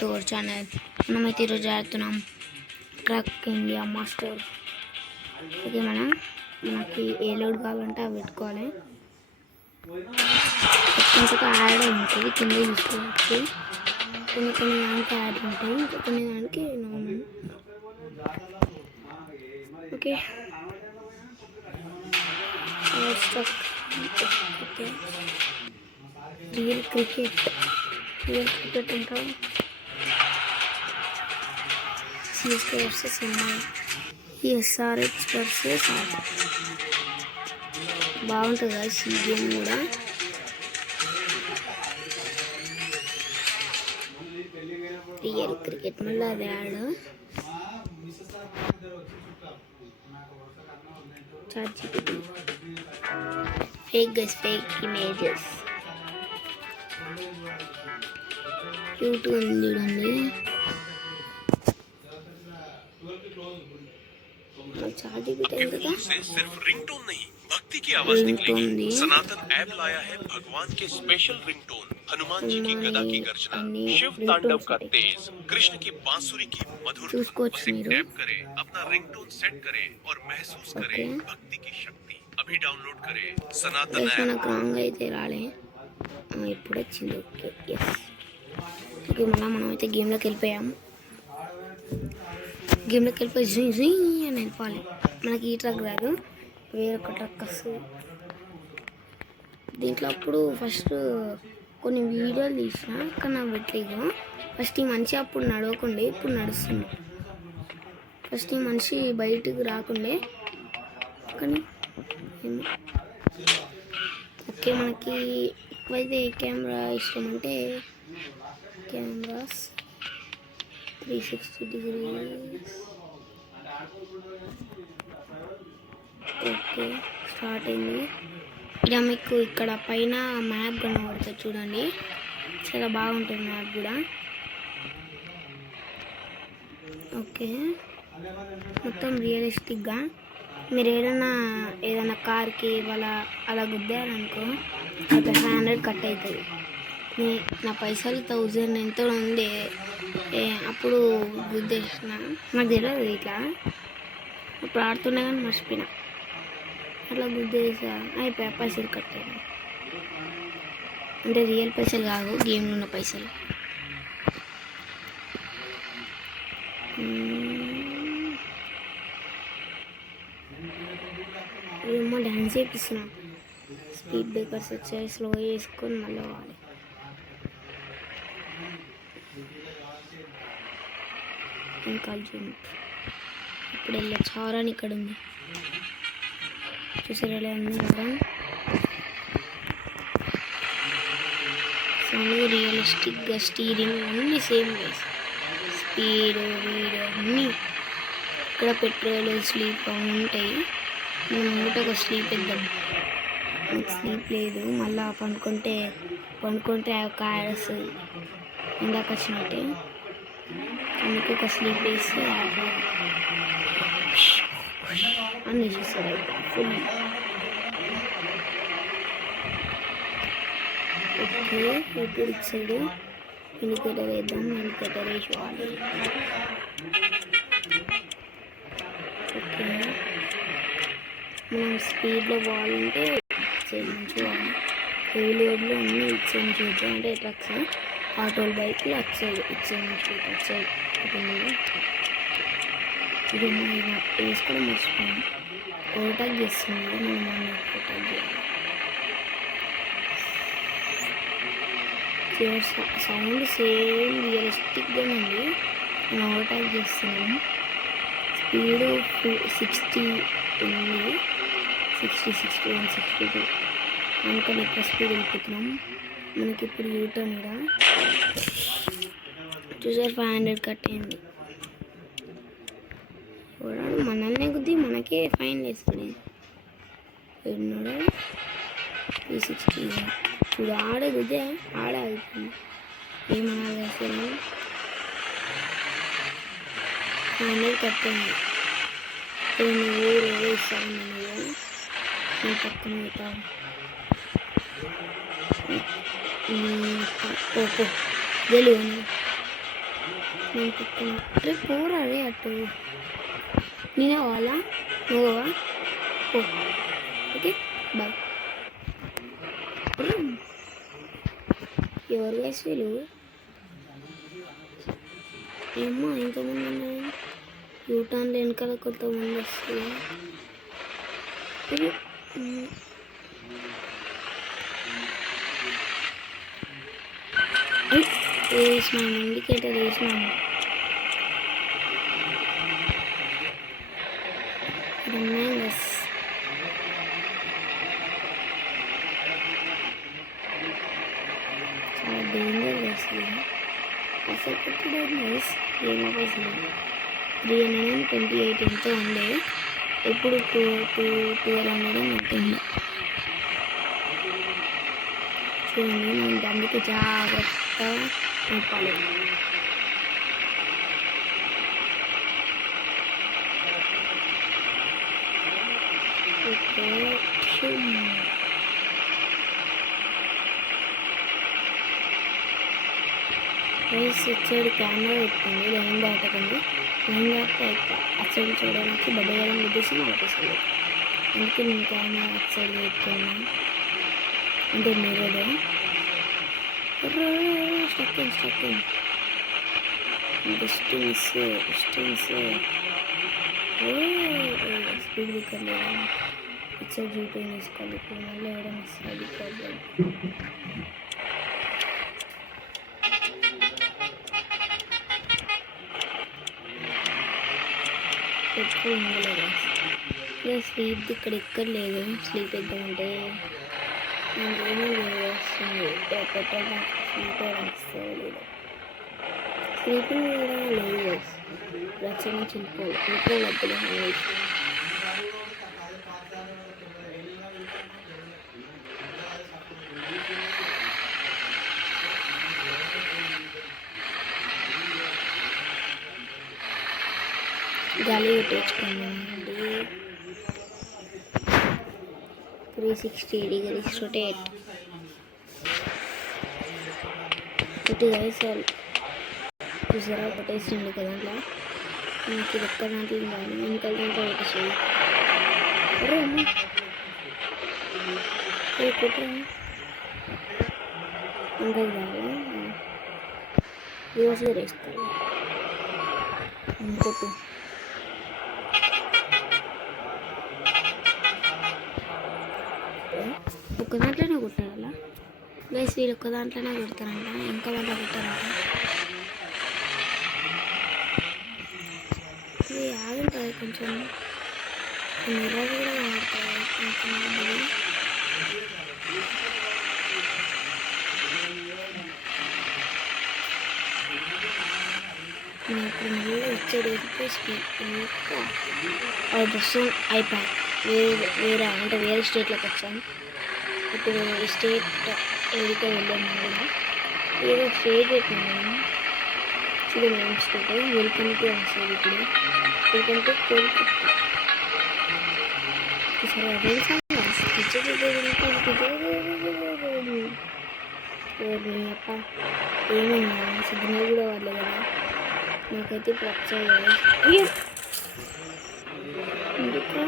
To our channel. మనమైతే ఈరోజు ఆడుతున్నాం ట్రక్ ఇండియా మాస్టర్. ఓకే, మనకి ఏ లోడ్ కావాలంటే అవి పెట్టుకోవాలి. ఇంకొక యాడ్ ఉంటుంది కింద తీసుకోవచ్చు. కొన్ని దానికి యాడ్ ఉంటాయి, ఇంకా కొన్ని దానికి నార్మల్. ఓకే, రియల్ క్రికెట్ ఉంటాం. CSK versus MI, SRH versus ఆట. బాగుంటుంది కదా ఈ గేమ్ కూడా. రియల్ క్రికెట్ మళ్ళీ అది add. ChatGPT fake images cute ఉంది చూడండి. सिर्फ रिंगटोन नहीं, भक्ति की आवाज निकलेगी। सनातन ऐप लाया है भगवान के स्पेशल रिंगटोन। हनुमान जी की गदा की गर्जना, शिव तांडव का तेज, कृष्ण की बांसुरी की मधुर। टैप करें, अपना रिंगटोन सेट करें और महसूस करें भक्ति की शक्ति। अभी डाउनलोड करें सनातन ऐप। ఇప్పుడు వచ్చింది. ఓకే, ఓకే, మనమైతే గేమ్లోకి వెళ్ళిపోయాము. జీ అని వెళ్ళిపోవాలి. మనకి ఈ ట్రక్ రాదు, వేరొక ట్రక్ వస్తుంది. దీంట్లో అప్పుడు ఫస్ట్ కొన్ని వీడియోలు తీసిన, కానీ నాకు పెట్టలేదు. ఫస్ట్ ఈ మనిషి అప్పుడు నడవకుండే, ఇప్పుడు నడుస్తుంది. ఫస్ట్ ఈ మనిషి బయటకు రాకుండే, కానీ ఓకే. మనకి ఎక్కువైతే కెమెరా ఇష్టం అంటే కెమెరాస్ 360 degrees. ఓకే, స్టార్ట్ అయింది. ఇలా మీకు ఇక్కడ పైన మ్యాప్ కనబడుతుంది చూడండి, చాలా బాగుంటుంది మ్యాప్ కూడా. ఓకే, మొత్తం రియలిస్టిక్గా. మీరు ఏదైనా కార్కి అలా గుద్దారనుకో, అది 500 కట్ అవుతుంది. నా పైసలు 1000 ఎంతో ఉండే, అప్పుడు గుద్దేసిన. నాకు తెలియదు ఇట్లా, అప్పుడు ఆడుతున్నా కానీ మర్చిపోయినా. అట్లా గుద్దేసా, అయిపోయా, పైసలు కట్టాను. అంటే రియల్ పైసలు కాదు, గేమ్లో ఉన్న పైసలు. ఏమో డ్యాన్స్ చేపిస్తున్నా. స్పీడ్ బ్రేకర్స్ వచ్చాయి, స్లో చేసుకొని మళ్ళీ పోవాలి. ఇంకా జంప్ ఇప్పుడు వెళ్ళచ్చు. హారన్ ఇక్కడ ఉంది, చూసారు ఎలా ఉంది కదా. రియలిస్టిక్గా స్టీరింగ్ అన్నీ సేమ్ వేసి, స్పీడ్ వీడియో అన్నీ. ఇక్కడ పెట్రోల్ స్లీప్ ఉంటాయి. మనం మూటకు స్లీప్ ఇద్దాం. నాకు స్లీప్ లేదు, మళ్ళీ పండుకుంటే ఒక యాడ్ వస్తుంది ఇందాక వచ్చినట్టే. అందుకు ఒక స్లీప్ వేస్తే అన్నీ చూస్తారు. అయితే ఫుల్ ఓకే. ఇప్పుడు ఇటు సైడ్ ఇండికేటర్ వేద్దాం. ఇండికేటర్ వేసుకోవాలి. ఓకే, మనం స్పీడ్లో పోవాలంటే ఇటు సైడ్ నుంచి పోవాలి. హెవీ లోడ్లో అన్నీ ఇటు సైడ్ నుంచి చూద్దాం. అంటే ట్రక్స్, ఆటోలు, బైక్లు అటు సైడ్, ఇటు సైడ్ నుంచి అటు సైడ్. ఇది వేసుకోవడం మర్చిపోయాం. ఓవర్టేక్ చేస్తుంది కదా, మనం ఓవర్టేక్ చేయాలి. సౌండ్ సేమ్ రియలిస్టిక్గా ఉంది. మనం ఓవర్టేక్ చేస్తున్నాం. స్పీడ్ 60 ఉంది, 60, 61, 62. అందుకని ఎక్కువ స్పీడ్ వెళ్ళిపోతున్నాం. మనకి ఇప్పుడు యూటర్న్ కూడా చూసారు, 500 కట్ అయింది. చూడాలి, మనల్ని గుద్ది మనకే ఫైన్ వేస్తాడు. ఎన్నోడా 360 చూడు, ఆడే గుద్దే ఆడే అవుతుంది. ఏమన్నా వేస్తాను. 500 కట్ అయింది. నువ్వు ఇస్తాను, నీ పక్కన అవుతావు. ఓకే, తెలియదు నేను కుక్కను రేపు పోరా అదే అటు నేనే పోవాలా నువ్వా పో ఓకే బాయ్. ఎవరు గైస్ వీళ్ళు? ఏమో ఇంతమంది ఉన్నాయి. యూటర్న్లో వెనకాల కొంతమంది వస్తుంది. వేసినాను ఇండికేటర్ వేసినాను. చాలా డేంజర్ వేస్తుంది అసలు కూడా నైస్ ఏమో అసలు 328 ఎంతో ఉండే ఎప్పుడు 1200 ఉంటుంది చూడండి. నేను అందుకే జాగ్రత్తగా నడపాలి. ఓకే సైడ్ కెమెరా పెట్టుకుంది లైన్ దాటకండి. లైన్ దాటితే అసలు చూడడానికి బయలుదేరని ఉద్దేశం ఆపేస్తుంది. అందుకే నేను కెమెరా అసలు పెట్టుకున్నాను అంటే మీరే స్టక్ డిస్టెన్స్ స్పీడ్ బ్రేకర్ లేదా సైడ్ రీటైన్ వేసుకోవాలి. ఇప్పుడు మళ్ళీ వేయడం వస్తుంది ప్రాబ్లం. ఎక్కువ ఉండలేదు ఇక స్లీప్ ఎక్కడ లేదు. స్లీప్ వేద్దామంటే ఏమీ వస్తుంది పెట్టడం స్లీప్ అనిపిస్తుంది. స్లీపింగ్ వేయడం లేదు రచన చిల్లిపోవాలి గాలి పెట్టేసుకున్నామండి. 360 degrees rotate. ఇటు గైస్ చూసారా పెట్టేసిండు కదా అట్లా. నాకు ఇది ఒక్క దాంట్లో ఉండాలి వెనకాల దాంట్లో పెట్టేసింది. ఇంకా కాదు రివర్స్గా వేసుకోవాలి. ఇంకోటి ఒక్క దాంట్లోనే కొట్టాలా గైస్? వీళ్ళు ఒక్క దాంట్లోనే కొడతారంట, ఇంకా దాంట్లో కొట్టారంట. ఇది ఆగుంటుంది కొంచెం మిర్రర్ కూడా వాడతాయి కొంచెం. నేను ఇప్పుడు మళ్ళీ వచ్చేది ఇంకా బస్సు అయిపోయి వేరే స్టేట్లోకి వచ్చాను. ఇప్పుడు ఈ స్టేట్ ఏడికో వెళ్ళాము కూడా ఏదో స్టేట్ పెట్టినాము చూడండి. ఏం స్టేట్ వెల్కమ్ టు వస్తుంది. ఇప్పుడు వెల్కమ్ టు కోల్కత్తా. సరే అదే అప్ప ఏమన్నా సిగ్నల్ కూడా వాళ్ళే కదా. నాకైతే ఇప్పుడు వచ్చాయి కదా. ఎందుకు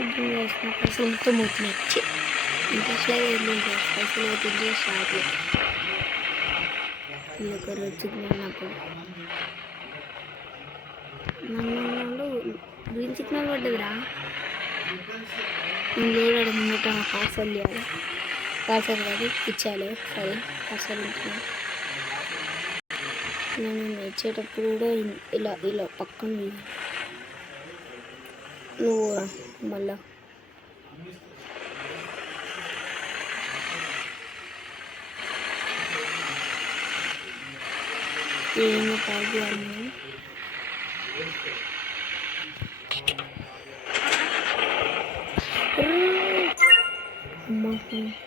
ఉద్యోగం చేసిన పైసలు మొత్తం అవుతున్నాయి. ఇంట్రెస్ట్ లాగా ఏంటంటే పైసలు అవుతుంది షాప్లో ఒకరు వచ్చింది. నాకు నన్ను గ్రీన్ సిగ్నల్ పడ్డదిరా. నేను లేడాడు ముంగట పార్సల్ చేయాలి. పార్సల్ కాదు ఇచ్చాలి. సరే పార్సల్ ఇచ్చాను. నేను ఇచ్చేటప్పుడు కూడా ఇలా పక్కన నువ్వు మళ్ళా ఏమో తాగి అన్నీ అమ్మ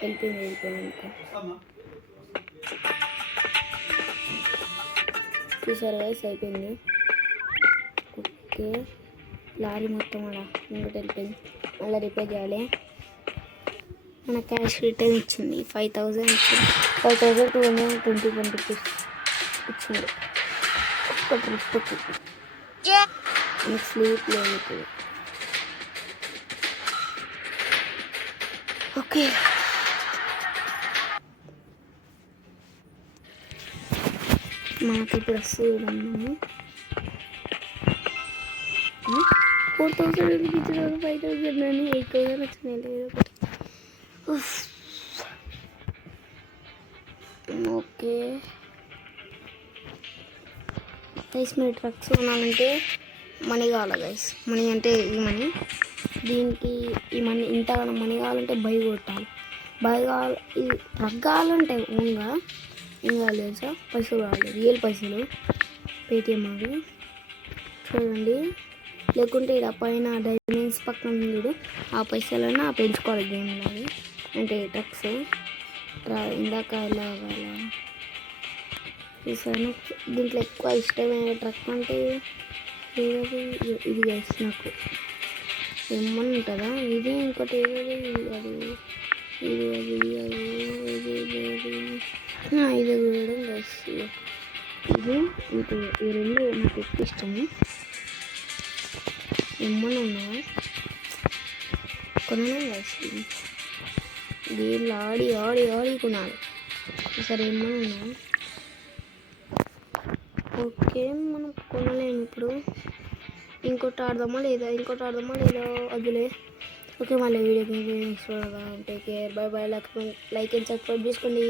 వెళ్ళిపోయింది ఇంకా చూసారు వయసు అయిపోయింది. ఓకే లారీ మొత్తం అలా ముంగట వెళ్ళిపోయింది. మళ్ళీ రిపేర్ చేయాలి. మన క్యాష్ రిటర్న్ ఇచ్చింది 5000 ఇచ్చింది. 5221 రూపీస్ ఇచ్చింది ఒక్క ట్రిప్కి. నాకు స్లీప్ లేదు ఇప్పుడు. ఓకే మనకి ఇప్పుడు వస్తుంది 4000 ఇచ్చిన 5000 అని 8000 వచ్చినాయి లేదు ఒకటి. ఓకే గైస్, మీరు ట్రక్స్ కొనాలంటే మనీ కావాలి గైస్. మనీ అంటే ఈ మనీ, దీనికి ఈ మనీ ఇంతగానో మనీ కావాలంటే బై కొట్టాలి. బై కావాలి, ఈ ట్రక్ కావాలంటే ఓన్గా ఏం కావాలి సార్, పైసలు కావాలి, రియల్ పైసలు. పేటిఎం అవి చూడండి, లేకుంటే ఇక్కడ పైన డైమండ్స్ పక్కన చూడు, ఆ పైసలన్నా పెంచుకోవాలి గేమ్లో. అవి అంటే ట్రక్స్ ఇందాక ఎలా చూసాను. దీంట్లో ఎక్కువ ఇష్టమైన ట్రక్ అంటే ఏది, ఇది గైస్ నాకు ఏమని ఉంటుందా, ఇది ఇంకోటి ఏది, అది ఇది అది ఇది కూడా గైస్. ఇది ఇంకో ఈ రెండు నాకు ఎక్కువ ఇష్టము. ఏమని ఉన్నావా కొనను గైస్, గేమ్లు ఆడి ఆడి ఆడి కొనాలి. సరే ఏమని ఉన్నావా. ఓకే మనం కొనలేము ఇప్పుడు, ఇంకోటి ఆడదామా లేదా వద్దులే. ఓకే మళ్ళీ వీడియోకి next take care, by by. Like and subscribe చేసుకోండి.